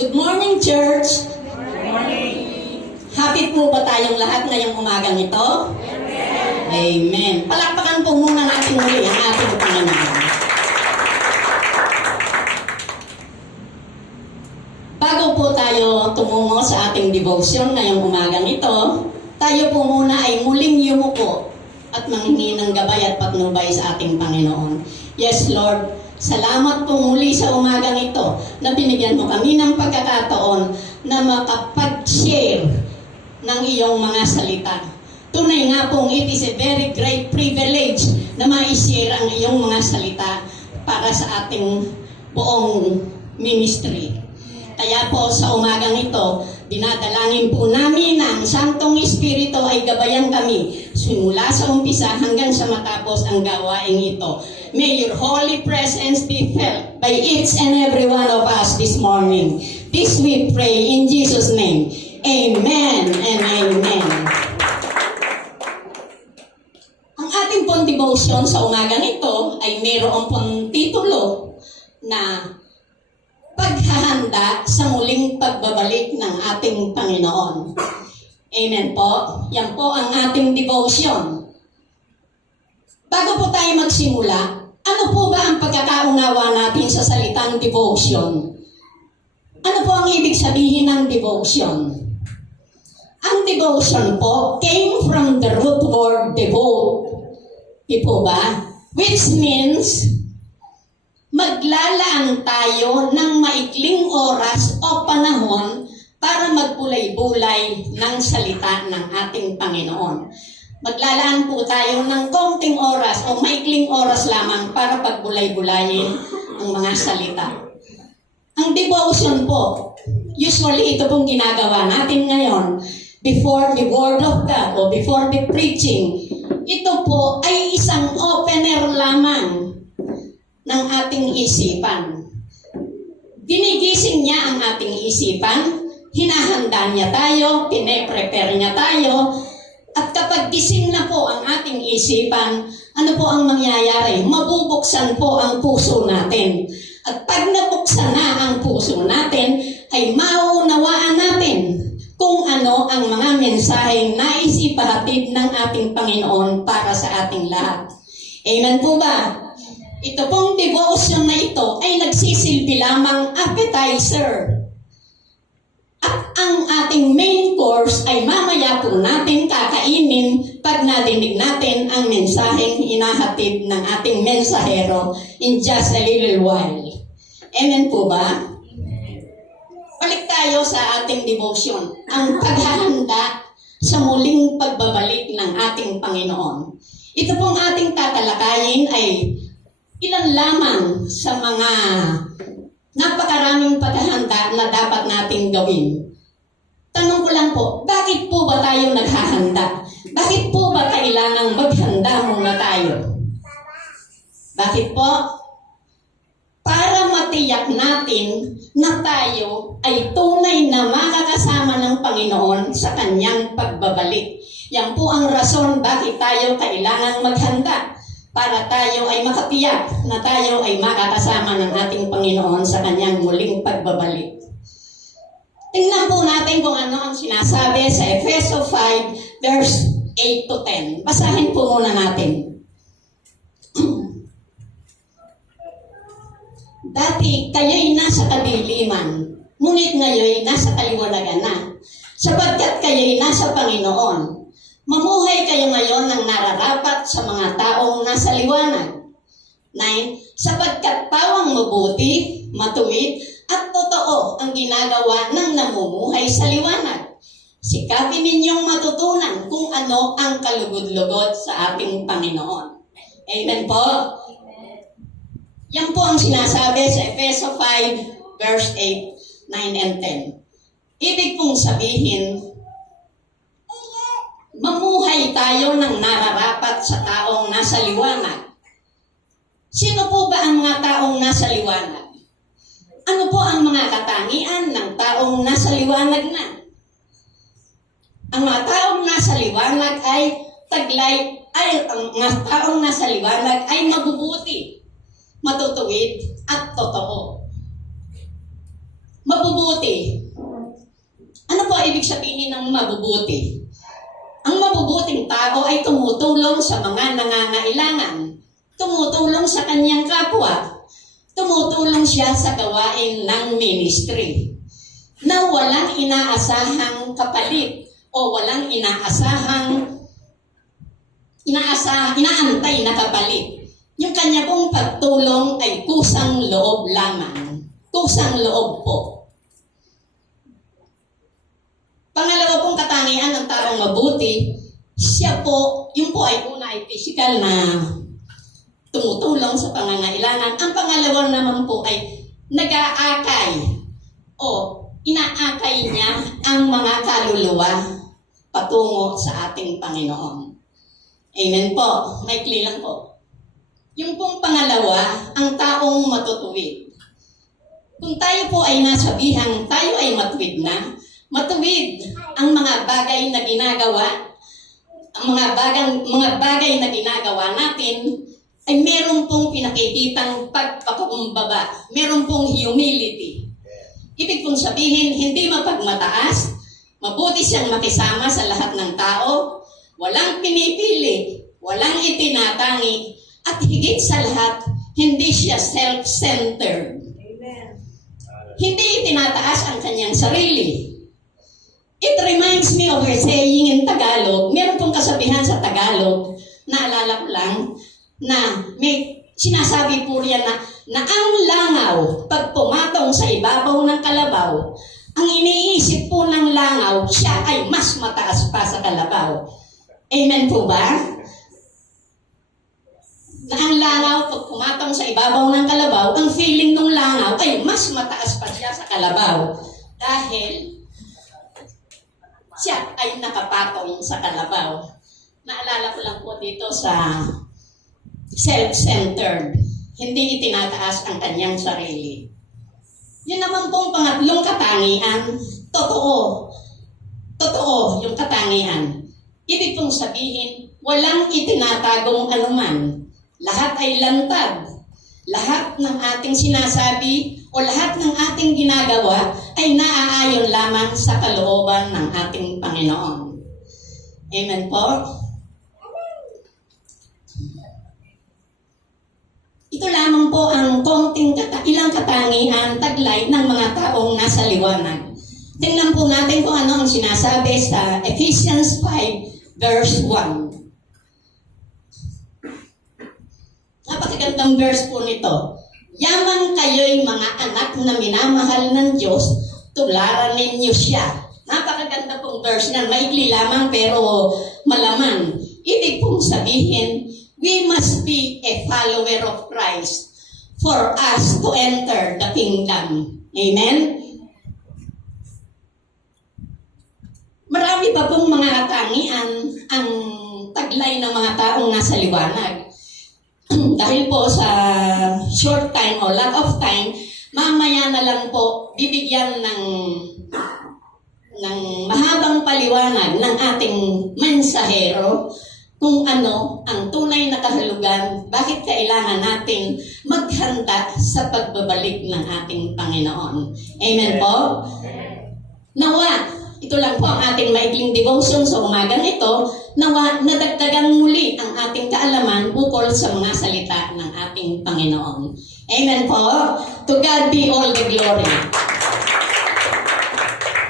Good morning, church! Good morning. Happy po ba tayong lahat ngayong umagang ito? Amen. Amen. Palakpakan po muna natin muli ang ating Panginoon. Bago po tayo tumungo sa ating devotion ngayong umagang ito, tayo po muna ay muling yumuko at manghingi ng gabay at patnubay sa ating Panginoon. Yes, Lord, salamat po muli sa umagang ito na binigyan mo kami ng pagkakataon na makapag-share ng iyong mga salita. Tunay nga pong it is a very great privilege na ma-share ang iyong mga salita para sa ating buong ministry. Kaya po sa umagang ito, dinadalangin po namin na ang Santong Espiritu ay gabayan kami simula sa umpisa hanggang sa matapos ang gawaing ito. May your holy presence be felt by each and every one of us this morning. This we pray in Jesus' name. Amen and amen. Ang ating pong devotion sa umagang ito ay mayroong pong titulo na paghahanda sa muling pagbabalik ng ating Panginoon. Amen po. Yan po ang ating devotion. Bago po tayo magsimula, ano po ba ang pagkakaunawa natin sa salitang devotion? Ano po ang ibig sabihin ng devotion? Ang devotion po came from the root word devote. Di po ba? Which means maglalaan tayo ng maikling oras o panahon para magbulay-bulay ng salita ng ating Panginoon. Maglalaan po tayo ng konting oras o maikling oras lamang para pagbulay-bulayin ang mga salita. Ang devotion po, usually ito pong ginagawa natin ngayon before the Word of God o before the preaching. Ito po ay isang opener lamang ng ating isipan. Ginigising niya ang ating isipan, hinahanda niya tayo, pine-prepare niya tayo, at kapag gising na po ang ating isipan, ano po ang mangyayari? Mabubuksan po ang puso natin. At pag nabuksan na ang puso natin, ay maunawaan natin kung ano ang mga mensaheng nais ipahatid ng ating Panginoon para sa ating lahat. Amen po ba? Ito pong devotion na ito ay nagsisilbi lamang appetizer. At ang ating main course ay mamaya po natin kakainin pag nadinig natin ang mensaheng hinahatid ng ating mensahero in just a little while. Amen po ba? Balik tayo sa ating devotion. Ang paghahanda sa muling pagbabalik ng ating Panginoon. Ito pong ating tatalakayin ay ilan lamang sa mga napakaraming paghahanda na dapat nating gawin. Tanong ko lang po, bakit po ba tayo naghahanda? Bakit po ba kailangang maghanda muna tayo? Bakit po? Para matiyak natin na tayo ay tunay na makakasama ng Panginoon sa kanyang pagbabalik. Yan po ang rason bakit tayo kailangang maghanda. Para tayo ay makatiyak na tayo ay makakasama ng ating Panginoon sa kanyang muling pagbabalik. Tingnan po natin kung ano ang sinasabi sa Efeso 5 verse 8 to 10. Basahin po muna natin. Dati kayo'y nasa kadiliman, ngunit ngayon nasa kaliwanagan na, sapagkat kayo'y nasa Panginoon. Mamuhay kayo ngayon ng nararapat sa mga taong nasa liwanag. 9. Sapagkat pawang mabuti, matuwid, at totoo ang ginagawa ng namumuhay sa liwanag. Sikapin ninyong matutunan kung ano ang kalugod-lugod sa ating Panginoon. Amen po? Yan po ang sinasabi sa Efeso 5, verse 8, 9, and 10. Ibig pong sabihin, mamuhay tayo ng nararapat sa taong nasa liwanag. Sino po ba ang mga taong nasa liwanag? Ano po ang mga katangian ng taong nasa liwanag na? Ang mga taong nasa liwanag ay taglay, ang mga taong nasa liwanag ay mabubuti. matutuwid, at totoo. Mabubuti. Ano po ibig sabihin ng mabubuti? Ang mabubuting tao ay tumutulong sa mga nangangailangan, tumutulong sa kanyang kapwa, tumutulong siya sa gawain ng ministry, na walang inaasahang kapalit o walang inaantay na kapalit. Yung kanya pong pagtulong ay kusang loob lamang. Kusang loob po. Pangalawa pong katangian ng taong mabuti, siya po, yun po ay una ay physical na tumutulong sa pangangailangan. Ang pangalawa naman po ay nag-aakay o inaakay niya ang mga kaluluwa patungo sa ating Panginoon. Amen po. Maikli lang po. Yung pong pangalawa, ang taong matutuwid. Kung tayo po ay nasabihang tayo ay matuwid na, matuwid ang mga bagay na ginagawa, ang mga bagay na ginagawa natin ay meron pong pinakikitang pagpakumbaba, meron pong humility. Ibig pong sabihin, hindi mapagmataas, mabuti siyang makisama sa lahat ng tao, walang pinipili, walang itinatangi, at higit sa lahat, hindi siya self-centered. Hindi itinataas ang kanyang sarili. It reminds me of a saying in Tagalog. Meron pong kasabihan sa Tagalog, naalala ko lang, na may sinasabi po riyan na ang langaw, pag pumatong sa ibabaw ng kalabaw, ang iniisip po ng langaw, siya ay mas mataas pa sa kalabaw. Amen po ba? Na ang langaw, pag pumatong sa ibabaw ng kalabaw, ang feeling ng langaw ay mas mataas pa siya sa kalabaw. Dahil siya ay nakapatong sa kalabaw. Naalala ko lang po dito sa self-centered. Hindi itinataas ang kanyang sarili. Yun naman pong pangatlong katangian, totoo. Totoo yung katangian. Ibig pong sabihin, walang itinatagong anuman. Lahat ay lantad. Lahat ng ating sinasabi o lahat ng ating ginagawa ay naaayon lamang sa kalooban ng ating Panginoon. Amen po? Ito lamang po ang konting ilang katangian taglay ng mga taong nasa liwanag. Tingnan po natin kung ano ang sinasabi sa Ephesians 5 verse 1. Napakagandang verse po nito. Yaman kayo'y mga anak na minamahal ng Diyos, tularan ninyo siya. Napakaganda pong verse na maikli lamang pero malaman. Ibig pong sabihin, we must be a follower of Christ for us to enter the kingdom. Amen? Marami pa pong mga katangian ang taglay ng mga taong nasa liwanag. Dahil po sa short time o lack of time, mamaya na lang po bibigyan ng mahabang paliwanag ng ating mensahero kung ano ang tunay na kahulugan, bakit kailangan natin maghanda sa pagbabalik ng ating Panginoon. Amen po? Nawa, ito lang po ang ating maikling devotion sa umagang ito, nawa nadagdagan muli ang ating kaalaman ukol sa mga salita ng ating Panginoon. Amen po? To God be all the glory.